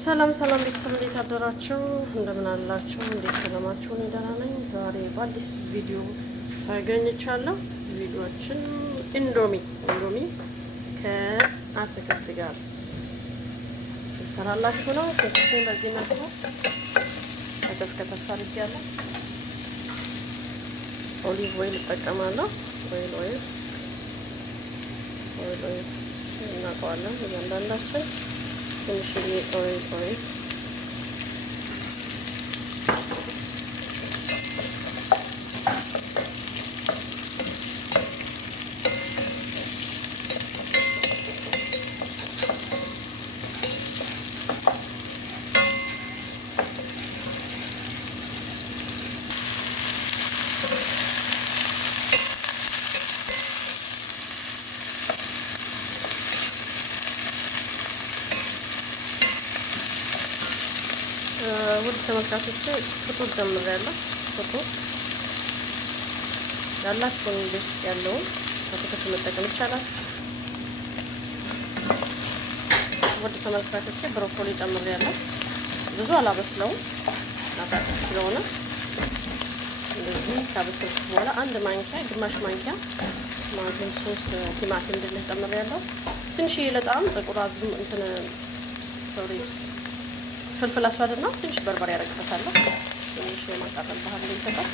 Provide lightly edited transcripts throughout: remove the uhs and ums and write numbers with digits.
ሰላም ሰላም ቤተሰብ እንዴት አደራችሁ? እንደምን አላችሁ? እንዴት ከረማችሁ? እኔ ደህና ነኝ። ዛሬ በአዲስ ቪዲዮ ተገኝቻለሁ። ቪዲዮችን ኢንዶሚ ከአትክልት ጋር እንሰራላችሁ ነው። ከዚህ በዚህ መልኩ ከተፍ አድርጌያለሁ። ኦሊቭ ኦይል እጠቀማለሁ። ኦይል እናውቀዋለን እያንዳንዳችን ትንሽዬ ኦይል ውድ ተመልካቾቼ ፍጡር ጀምሬያለሁ። ፍጡር ያላችሁን ቤት ያለውን አትክልት መጠቀም ይቻላል። ውድ ተመልካቾቼ ብሮኮሊ ጨምሬያለሁ። ብዙ አላበስለውም አጣጥ ስለሆነ እንደዚህ ካበሰልኩ በኋላ አንድ ማንኪያ ግማሽ ማንኪያ ማንኪያ ሶስ ቲማቲም ድልህ ጨምሬያለሁ። ትንሽዬ ለጣም ጥቁር አዝሙድ ፍልፍል አስዋድና ትንሽ በርበሬ ያደርግበታለሁ። ትንሽ የማቃጠል ባህል ይሰጣል።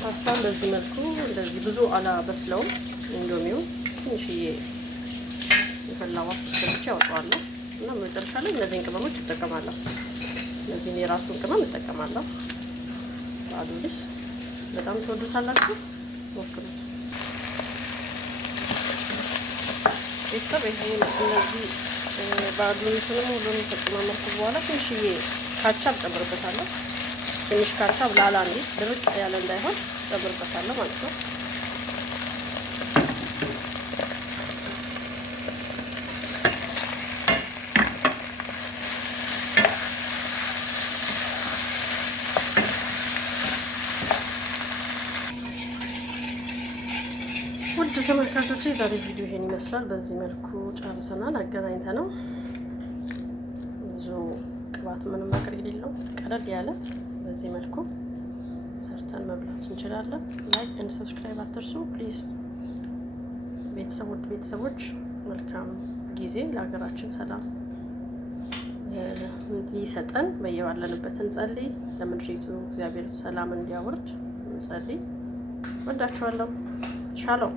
ፓስታን በዚህ መልኩ እንደዚህ ብዙ አላበስለውም። ኢንዶሚው ትንሽዬ የፈላ ውሃ ብቻ ያወጣዋለሁ እና መጨረሻ ላይ እነዚህን ቅመሞች እጠቀማለሁ። እነዚህን የራሱን ቅመም እጠቀማለሁ። ባዱስ በጣም ትወዱታላችሁ፣ ሞክሩት። ቤተሰብ ይሄ እነዚህ ባዱንስንም ሁሉንም ተጨማመርኩ በኋላ ትንሽዬ ካቻፕ ጨምርበታለሁ። ትንሽ ካቻፕ ላላ እንዴት ድርቅ ያለ እንዳይሆን ጨምርበታለሁ ማለት ነው። ውድ ተመልካቾች ዛሬ ቪዲዮ ይሄን ይመስላል። በዚህ መልኩ ጨርሰናል። አገናኝተ ነው ብዙ ቅባት ምንም ነገር የሌለው ቀለል ያለ በዚህ መልኩ ሰርተን መብላት እንችላለን። ላይክ ኤንድ ሰብስክራይብ አትርሱ ፕሊዝ። ቤተሰቦች መልካም ጊዜ፣ ለሀገራችን ሰላም እንዲሰጠን በየባለንበት እንጸልይ። ለምድሪቱ እግዚአብሔር ሰላም እንዲያወርድ እንጸልይ። ወዳችኋለሁ። ሻሎም